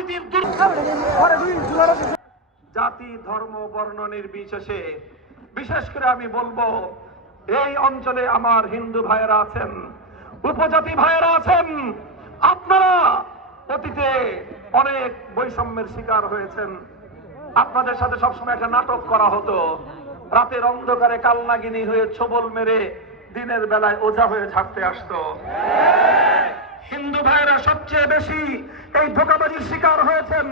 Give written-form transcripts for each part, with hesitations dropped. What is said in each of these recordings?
রাজনীতির জাতি ধর্ম বর্ণ নির্বিশেষে বিশেষ করে আমি বলবো এই অঞ্চলে আমার হিন্দু ভাইয়েরা আছেন, উপজাতি ভাইয়েরা আছেন, আপনারা অতীতে অনেক বৈষম্যের শিকার হয়েছেন। আপনাদের সাথে সবসময় একটা নাটক করা হতো, রাতের অন্ধকারে কালনাগিনী হয়ে ছোবল মেরে দিনের বেলায় ওঝা হয়ে ঝাড়তে আসতো। হিন্দু ভাইয়েরা সবচেয়ে বেশি এই ধোঁকাবাজির শিকার হয়েছেন।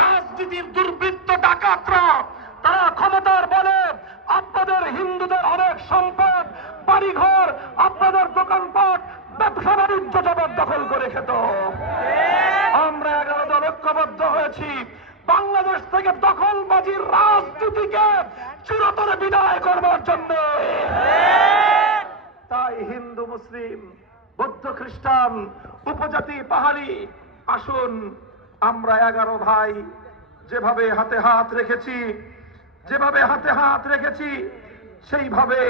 রাজনীতির দুর্বৃত্ত ডাকাতরা তারা ক্ষমতার বলে আপনাদের হিন্দুদের অনেক সম্পদ, বাড়িঘর, আপনাদের দোকানপাট, ব্যবসা বাণিজ্য জবরদখল করে খেত। আমরা 11 দল ঐক্যবদ্ধ হয়েছি বাংলাদেশ থেকে দখলবাজির রাজনীতিকে চিরতরে বিদায় করবার জন্য। তাই হিন্দু মুসলিম বৌদ্ধ খ্রিস্টান উপজাতি পাহাড়ি আসুন আমরা 11 ভাই যেভাবে হাতে হাত রেখেছি সেইভাবে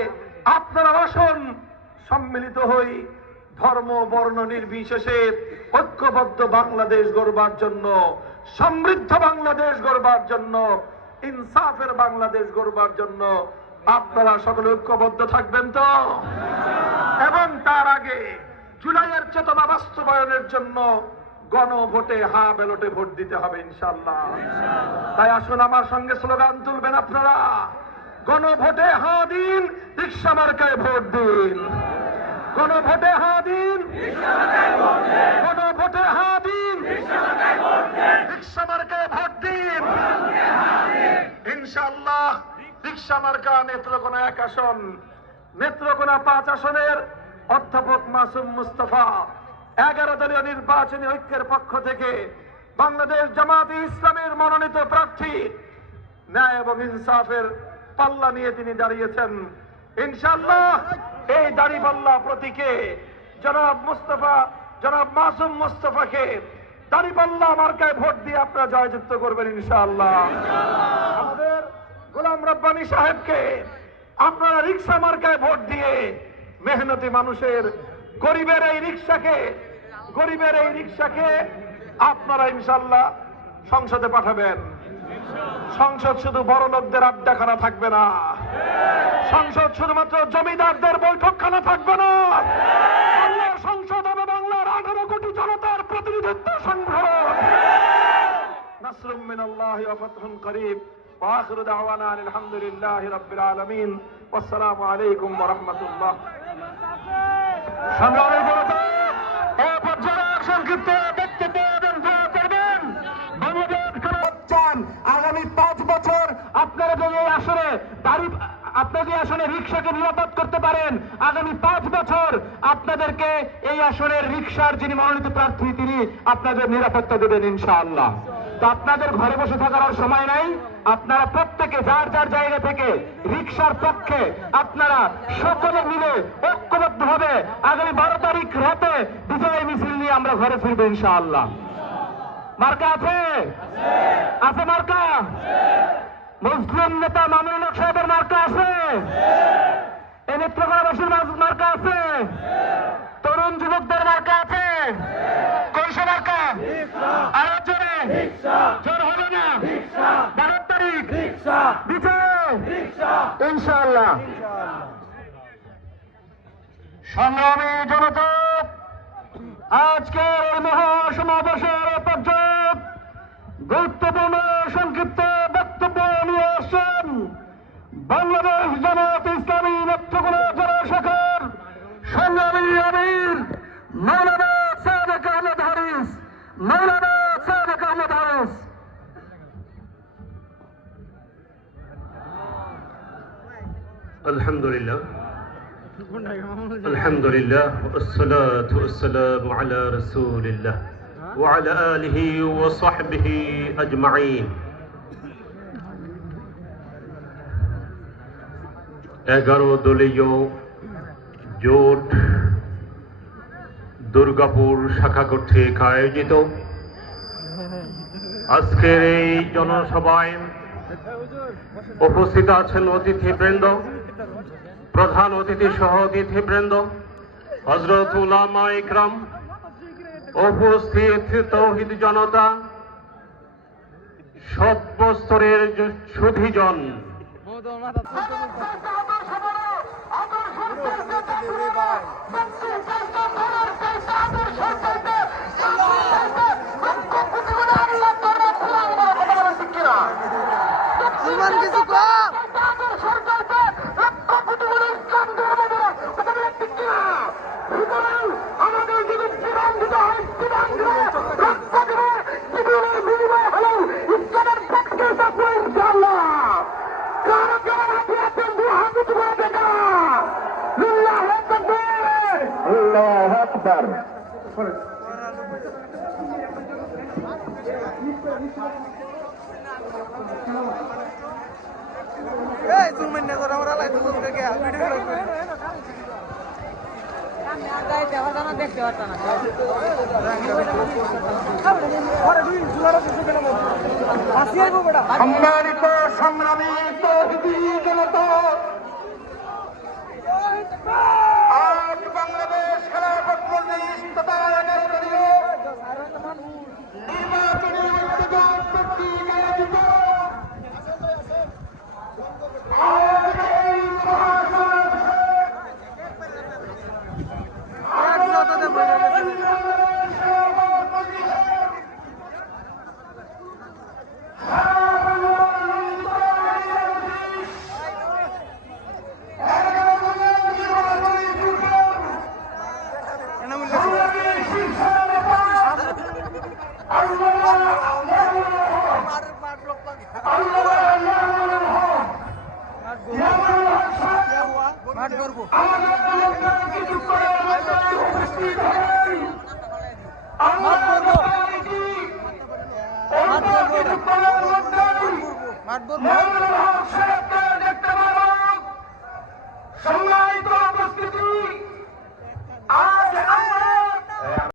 আপনারা আসুন, সম্মিলিত হই, ধর্ম বর্ণ নির্বিশেষে ঐক্যবদ্ধ বাংলাদেশ গড়বার জন্য, সমৃদ্ধ বাংলাদেশ গড়বার জন্য, ইনসাফের বাংলাদেশ গড়বার জন্য আপনারা সকলে ঐক্যবদ্ধ থাকবেন তো? এবং তার আগে জুলাইয়ের চেতনা বাস্তবায়নের জন্য গণভোটে হা ব্যালটে ভোট দিতে হবে ইনশাআল্লাহ। তাই আসুন আমার সঙ্গে স্লোগান তুলবেন আপনারা, গণভোটে হা দিন, রিকশা মার্কায় ভোট দিন। গণভোটে হা দিন, গণভোটে হা দিন, রিকশা মার্কায় ভোট দিন ইনশাআল্লাহ। রিকশা মার্কা নেত্রকোনা 1 আসন, নেত্রকোনা 5 আসনের অধ্যাপক মাসুম মুস্তাফা 11 দলীয় নির্বাচনী ঐক্যের পক্ষ থেকে বাংলাদেশ জামাতে ইসলামের মনোনীত প্রার্থী, ন্যায় এবং ইনসাফের পাল্লা নিয়ে তিনি দাঁড়িয়েছেন ইনশাআল্লাহ। এই দাড়িপাল্লা প্রতীকে জনাব মাসুম মুস্তাফাকে দাড়িপাল্লা মার্কায় ভোট দিয়ে আপনারা জয়যুক্ত করবেন ইনশাআল্লাহ। আমাদের গোলাম রব্বানী সাহেবকে আপনারা রিকশা মার্কায় ভোট দিয়ে মেহনতি মানুষের গরিবের এই রিকশাকে আপনারা ইনশাআল্লাহ সংসদে পাঠাবেন। সংসদ শুধু বড় লোকদের আড্ডাখানা থাকবে না, সংসদ শুধুমাত্র জমিদারদের বৈঠকখানা থাকবে না। বাংলার সংসদ হবে বাংলার 18 কোটি জনতার প্রতিনিধিত্ব সংগ্রহ। নাসরুম মিনাল্লাহি ওয়া ফাতহুন করিব ওয়া আখিরু দাওয়ানা আলহামদুলিল্লাহি রাব্বিল আলামিন। আসসালামু আলাইকুম ওয়া রাহমাতুল্লাহ। সংগ্রামী জনতা, এই পর্যায়ে সংক্ষিপ্ত বক্তব্য দেন দোয়া করবেন। বাংলাদেশ চান আগামী 5 বছর আপনারা যদি এই আসনে আপনাদের আসনে রিকশাকে নিরাপদ করতে পারেন, আগামী 5 বছর আপনাদেরকে এই আসনের রিকশার যিনি মনোনীত প্রার্থী তিনি আপনাদের নিরাপত্তা দেবেন ইনশাআল্লাহ। তো আপনাদের ঘরে বসে থাকার আর সময় নাই, আপনারা প্রত্যেকে যার যার জায়গা থেকে রিকশার পক্ষে আপনারা সকলে মিলে ঐক্যবদ্ধভাবে আগামী 12 তারিখ রাতে বিজয় মিছিল নিয়ে আমরা ঘরে ফিরবো ইনশাআল্লাহ। মার্কা আছে? আছে মার্কা? মুসলিম নেতা মামুনুল হক সাহেবের মার্কা আছে? এই নেত্রকোনাবাসীর মার্কা আছে? তরুণ যুবকদের মার্কা আছে? কোন মার্কা? আরো জোরে জোর হলো না? 12 তারিখ বিজয় ইনশাআল্লাহ। সংগ্রামী জনতা, আজকের এই মহাসমাবেশের পর্যায়ে গুরুত্বপূর্ণ সংক্ষিপ্ত বক্তব্য নিয়ে আসছেন বাংলাদেশ জামাত ইসলামী নেত্রকোনা জেলা শাখার সংগ্রামী আমির মাওলানা সাদেক আহমেদ হারিস। মাওলানা সাদেক আহমেদ হারিস। আলহামদুলিল্লাহ আলহামদুলিল্লাহ ওয়াসসালাতু ওয়াসসালামু আলা রাসূলিল্লাহ ওয়া আলা আলিহি ওয়া সাহবিহি আজমাইন। 11 দলীয় জোট দুর্গাপুর শাখা কর্তৃক আয়োজিত আজকের এই জনসভায় উপস্থিত আছেন অতিথিবৃন্দ, প্রধান অতিথি সহ অতিথিবৃন্দ, হযরত উলামা ইকরাম, উপস্থিত তৌহিদ জনতা, সর্বস্তরের সুধীজন, কিছু কম আমাদের যদি জীবন দিতে হয় জীবন দিবে রক্ত দিবে জীবনের বিনিময় হলেও ইসলামের পক্ষে থাকবে ইনশাআল্লাহ। কারণ যারা রাজি আছেন দু হাত উঁচু করে দেখা লিল্লাহি তাকবীর আল্লাহু আকবার। এই তুমি না তোরা আমরা লাইট বন্ধ করে গিয়া ভিডিও করে দেখতে পারতাম না সম্মানিত সংগ্রামী তৌহিদি জনতা, আজ বাংলাদেশ খেলাফত মজলিস তথা 11 দলীয় নির্বাচনী ঐক্যজোট কর্তৃক আয়োজিত আজকের এই মহাসমাবেশে মাঠ